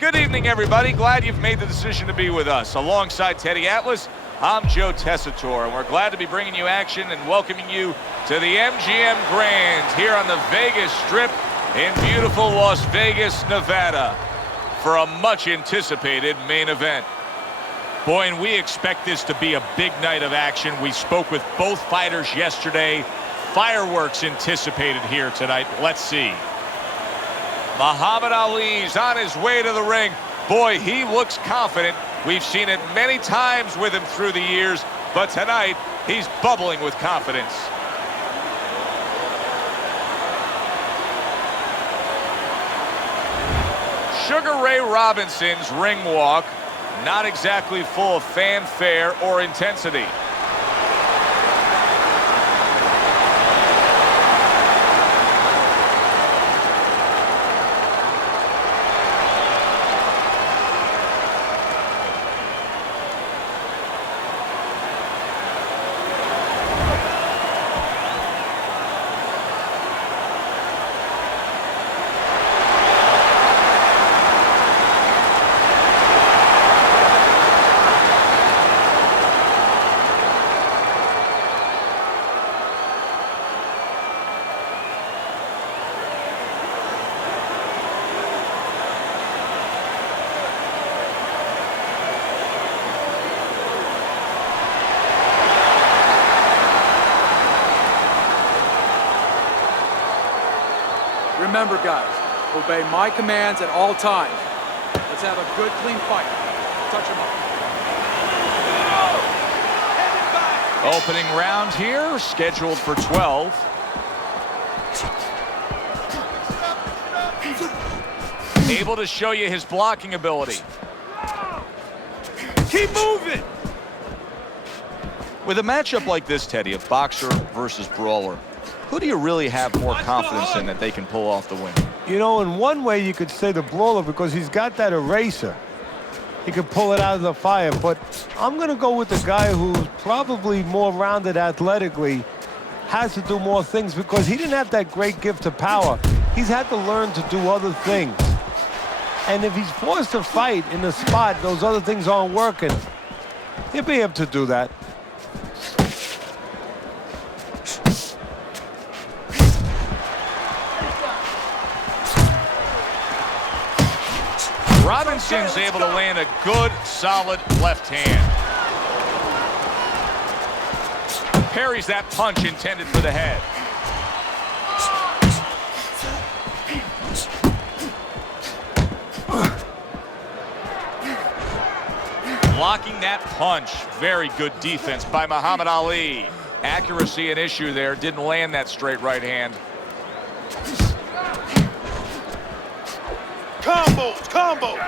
Good evening, everybody. Glad you've made the decision to be with us. Alongside Teddy Atlas, I'm Joe Tessitore, and we're glad to be bringing you action and welcoming you to the MGM Grand here on the Vegas Strip in beautiful Las Vegas, Nevada, for a much-anticipated main event. Boy, and we expect this to be a big night of action. We spoke with both fighters yesterday. Fireworks anticipated here tonight. Let's see. Muhammad Ali's on his way to the ring. Boy, he looks confident. We've seen it many times with him through the years, but tonight he's bubbling with confidence. Sugar Ray Robinson's ring walk, not exactly full of fanfare or intensity. Remember, guys, obey my commands at all times. Let's have a good, clean fight. Touch him up. Opening round here, scheduled for 12. Able to show you his blocking ability. Keep moving! With a matchup like this, Teddy, of boxer versus brawler, who do you really have more confidence in that they can pull off the win? You know, in one way you could say the brawler because he's got that eraser. He could pull it out of the fire, but I'm going to go with the guy who's probably more rounded athletically, has to do more things because he didn't have that great gift of power. He's had to learn to do other things. And if he's forced to fight in a spot, those other things aren't working, he'll be able to do that. Robinson's able to land a good, solid left hand. Parries that punch intended for the head. Blocking that punch. Very good defense by Muhammad Ali. Accuracy an issue there. Didn't land that straight right hand. Combos, combos.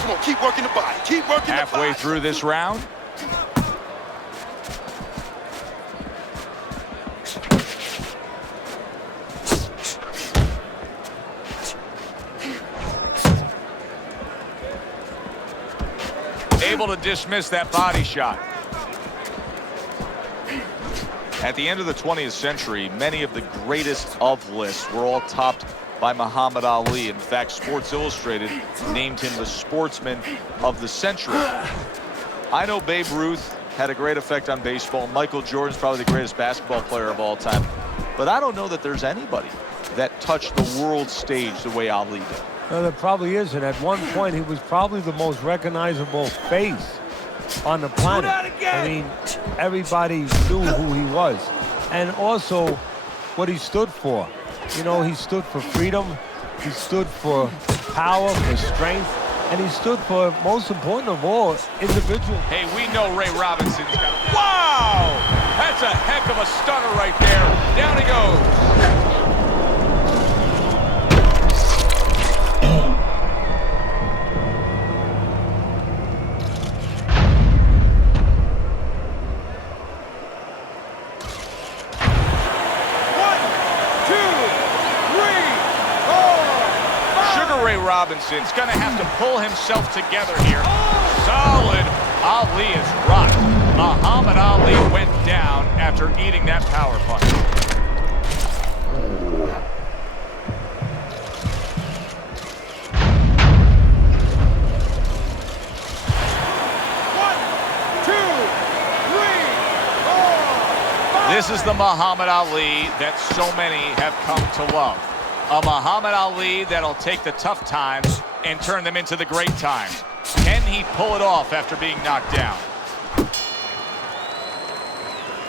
Come on, keep working the body. Keep working the body. Halfway through this round. Able to dismiss that body shot. At the end of the 20th century, many of the greatest of lists were all topped by Muhammad Ali. In fact, Sports Illustrated named him the sportsman of the century. I know Babe Ruth had a great effect on baseball. Michael Jordan's probably the greatest basketball player of all time. But I don't know that there's anybody that touched the world stage the way Ali did. No, there probably isn't. At one point, he was probably the most recognizable face on the planet. I mean, everybody knew who he was. And also, what he stood for. You know, he stood for freedom, he stood for power, for strength, and he stood for, most important of all, individual. Hey, we know Ray Robinson's got it. Wow! That's a heck of a stunner right there. Down he goes. Robinson's going to have to pull himself together here. Solid. Ali is rocked. Muhammad Ali went down after eating that power punch. This is the Muhammad Ali that so many have come to love. A Muhammad Ali that'll take the tough times and turn them into the great times. Can he pull it off after being knocked down?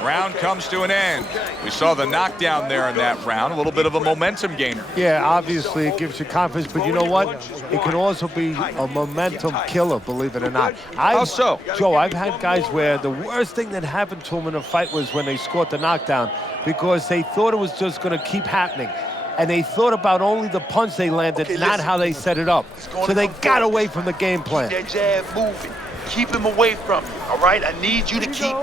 Round comes to an end. We saw the knockdown there in that round. A little bit of a momentum gainer. Yeah, obviously it gives you confidence, but you know what? It can also be a momentum killer, believe it or not. How so? Joe, I've had guys where the worst thing that happened to them in a fight was when they scored the knockdown because they thought it was just going to keep happening. And they thought about only the punch they landed, not how they set it up. So they got away from the game plan. That jab moving. Keep him away from you, all right? I need you to keep...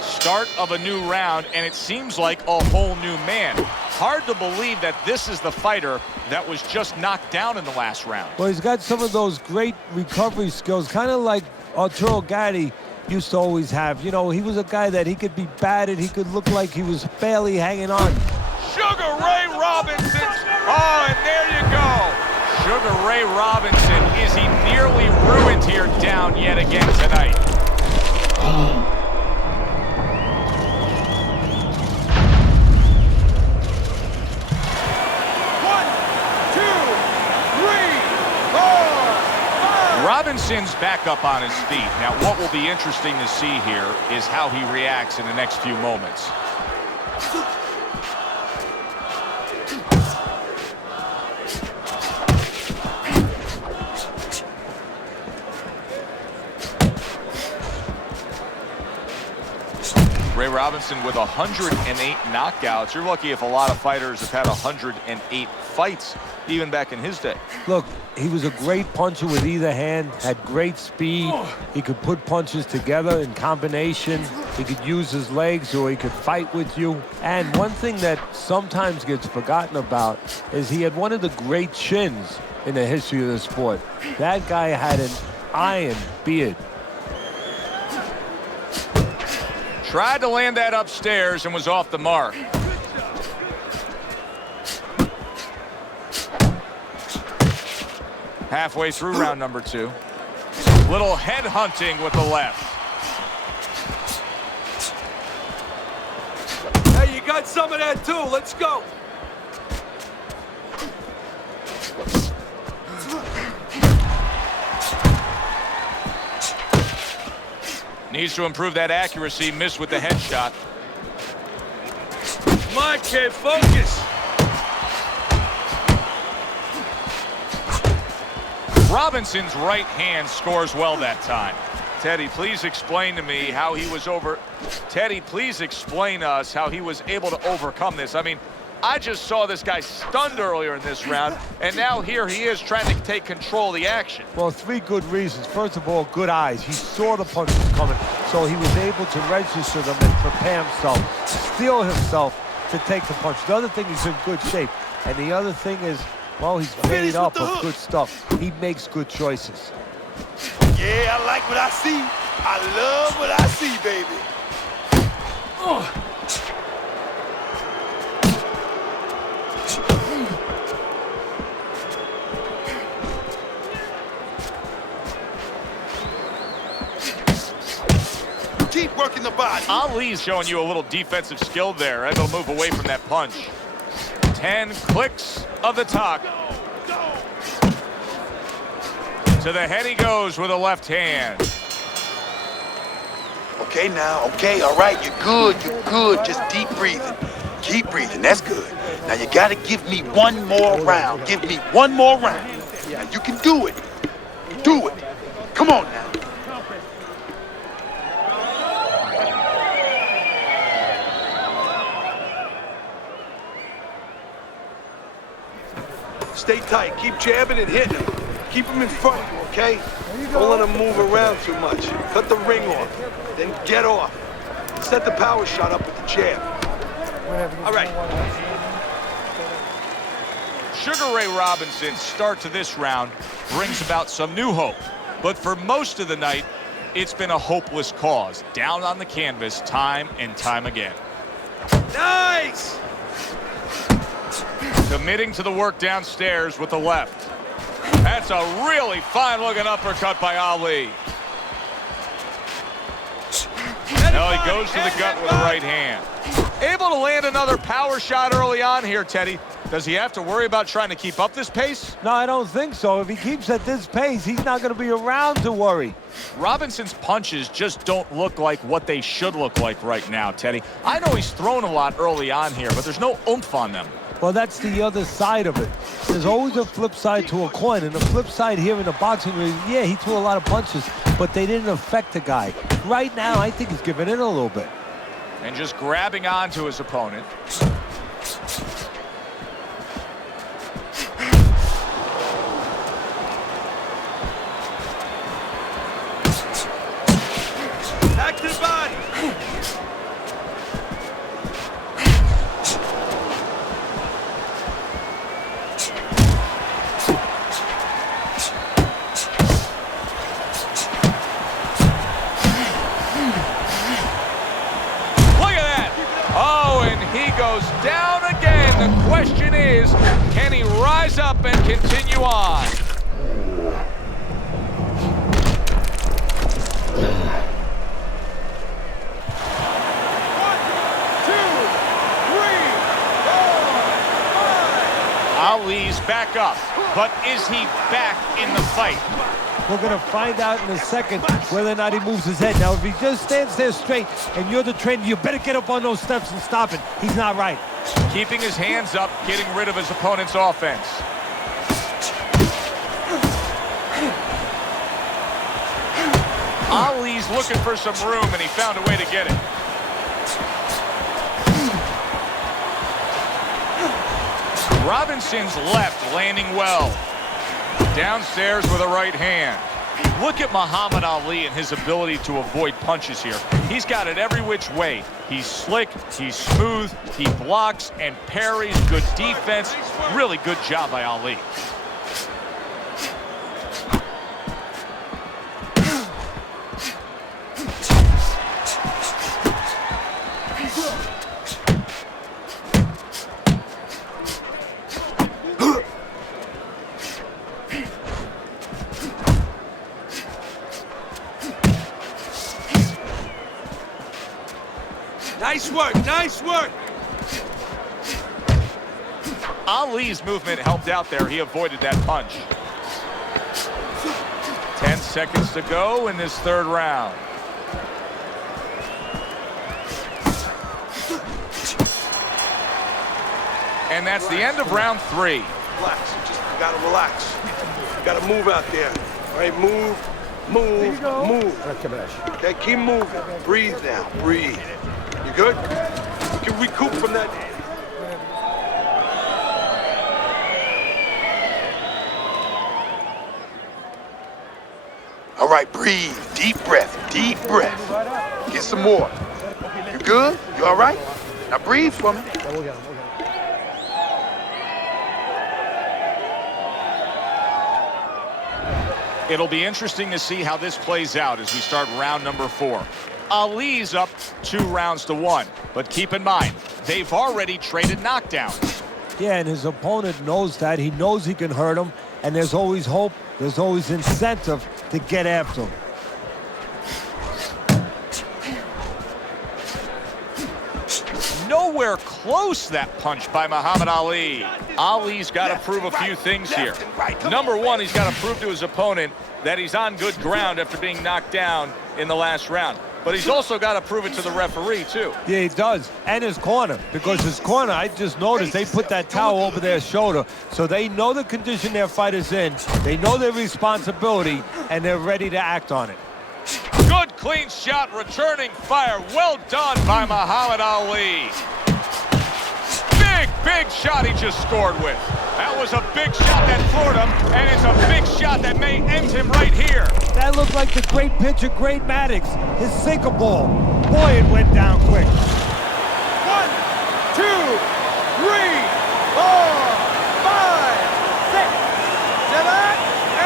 Start of a new round, and it seems like a whole new man. Hard to believe that this is the fighter that was just knocked down in the last round. Well, he's got some of those great recovery skills, kind of like Arturo Gatti used to always have. You know, he was a guy that he could be battered. He could look like he was barely hanging on. Sugar Ray Robinson. Oh, and there you go. Sugar Ray Robinson. Is he nearly ruined here down yet again tonight? Robinson's back up on his feet. Now, what will be interesting to see here is how he reacts in the next few moments. Ray Robinson with 108 knockouts. You're lucky if a lot of fighters have had 108 fights, even back in his day. Look, he was a great puncher with either hand, had great speed. He could put punches together in combination. He could use his legs or he could fight with you. And one thing that sometimes gets forgotten about is he had one of the great chins in the history of the sport. That guy had an iron beard. Tried to land that upstairs and was off the mark. Halfway through round number 2. Little head hunting with the left. Hey, you got some of that too. Let's go. Needs to improve that accuracy. Missed with the headshot. Come on, kid, focus. Robinson's right hand scores well that time. Teddy, please explain to me how he was Teddy, please explain to us how he was able to overcome this. I mean, I just saw this guy stunned earlier in this round, and now here he is trying to take control of the action. Well, 3 good reasons. First of all, good eyes. He saw the punches coming, so he was able to register them and prepare himself, steel himself to take the punch. The other thing, he's in good shape. And the other thing is, well, he's made up of good stuff. He makes good choices. Yeah, I like what I see. I love what I see, baby. Keep working the body. Ali's showing you a little defensive skill there, able to move away from that punch. 10 clicks of the talk. To the head he goes with a left hand. Okay now, okay, all right, you're good, just deep breathing. Keep breathing, that's good. Now you gotta give me one more round. Give me one more round. Now you can do it. Do it. Come on now. Stay tight. Keep jabbing and hitting him. Keep him in front of you, okay? Don't let him move around too much. Cut the ring off. Then get off. Set the power shot up with the jab. All right. Sugar Ray Robinson's start to this round brings about some new hope. But for most of the night, it's been a hopeless cause. Down on the canvas time and time again. Nice! Committing to the work downstairs with the left. That's a really fine-looking uppercut by Ali. No, he goes to the gut with the right hand. Able to land another power shot early on here, Teddy. Does he have to worry about trying to keep up this pace? No, I don't think so. If he keeps at this pace, he's not going to be around to worry. Robinson's punches just don't look like what they should look like right now, Teddy. I know he's thrown a lot early on here, but there's no oomph on them. Well, that's the other side of it. There's always a flip side to a coin, and the flip side here in the boxing ring, yeah, he threw a lot of punches, but they didn't affect the guy. Right now, I think he's giving in a little bit. And just grabbing onto his opponent. Back to the body. Goes down again. The question is, can he rise up and continue on? 1, 2, 3, 4, 5. Ali's back up, but is he back in the fight? We're going to find out in a second whether or not he moves his head. Now, if he just stands there straight and you're the trainer, you better get up on those steps and stop it. He's not right. Keeping his hands up, getting rid of his opponent's offense. Ali's looking for some room, and he found a way to get it. Robinson's left landing well. Downstairs with a right hand. Look at Muhammad Ali and his ability to avoid punches here. He's got it every which way. He's slick, he's smooth, he blocks and parries. Good defense. Really good job by Ali. Nice work, nice work. Ali's movement helped out there. He avoided that punch. 10 seconds to go in this third round. And that's the end of round 3. Relax, just gotta relax. You gotta move out there. All right, move, move. Okay, keep moving. Breathe now, breathe. You good? You can recoup from that. All right, breathe. Deep breath, deep breath. Get some more. You good? You all right? Now breathe for me. It'll be interesting to see how this plays out as we start round number 4. Ali's up 2 rounds to 1, but keep in mind, they've already traded knockdowns. Yeah, and his opponent knows that. He knows he can hurt him, and there's always hope, there's always incentive to get after him. Nowhere close, that punch by Muhammad Ali. Ali's got to prove a few things here. Number 1, he's got to prove to his opponent that he's on good ground after being knocked down in the last round. But he's also got to prove it to the referee, too. Yeah, he does. And his corner. Because his corner, I just noticed, they put that towel over their shoulder. So they know the condition their fighter's in. They know their responsibility, and they're ready to act on it. Good, clean shot, returning fire. Well done by Muhammad Ali. Big shot he just scored with. That was a big shot that floored him, and it's a big shot that may end him right here. That looked like the great pitcher, Great Maddox, his sinker ball. Boy, it went down quick. 1, 2, 3, 4, 5, 6, 7,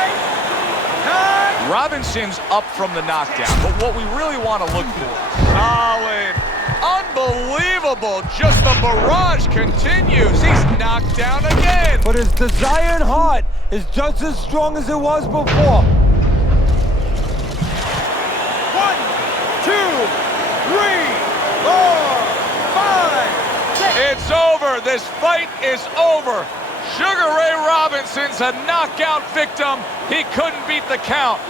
8, 9. Robinson's up from the knockdown, but what we really want to look for, solid, unbelievable Unbelievable. Just the barrage continues. He's knocked down again. But his desire and heart is just as strong as it was before. 1, 2, 3, 4, 5, 6. It's over. This fight is over. Sugar Ray Robinson's a knockout victim. He couldn't beat the count.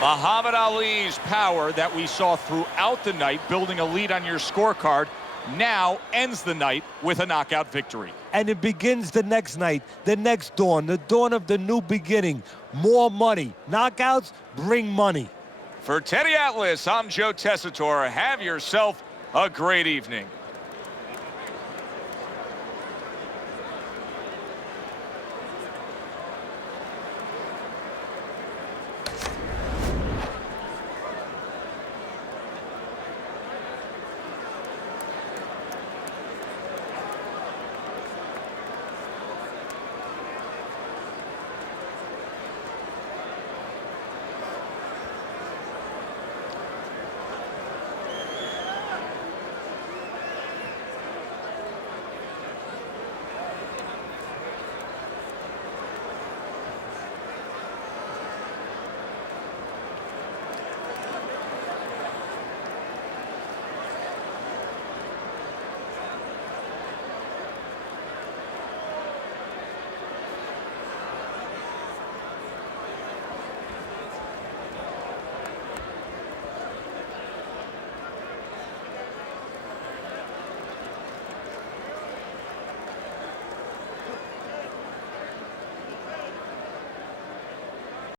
Muhammad Ali's power that we saw throughout the night, building a lead on your scorecard, now ends the night with a knockout victory. And it begins the next night, the next dawn, the dawn of the new beginning. More money. Knockouts bring money. For Teddy Atlas, I'm Joe Tessitore. Have yourself a great evening.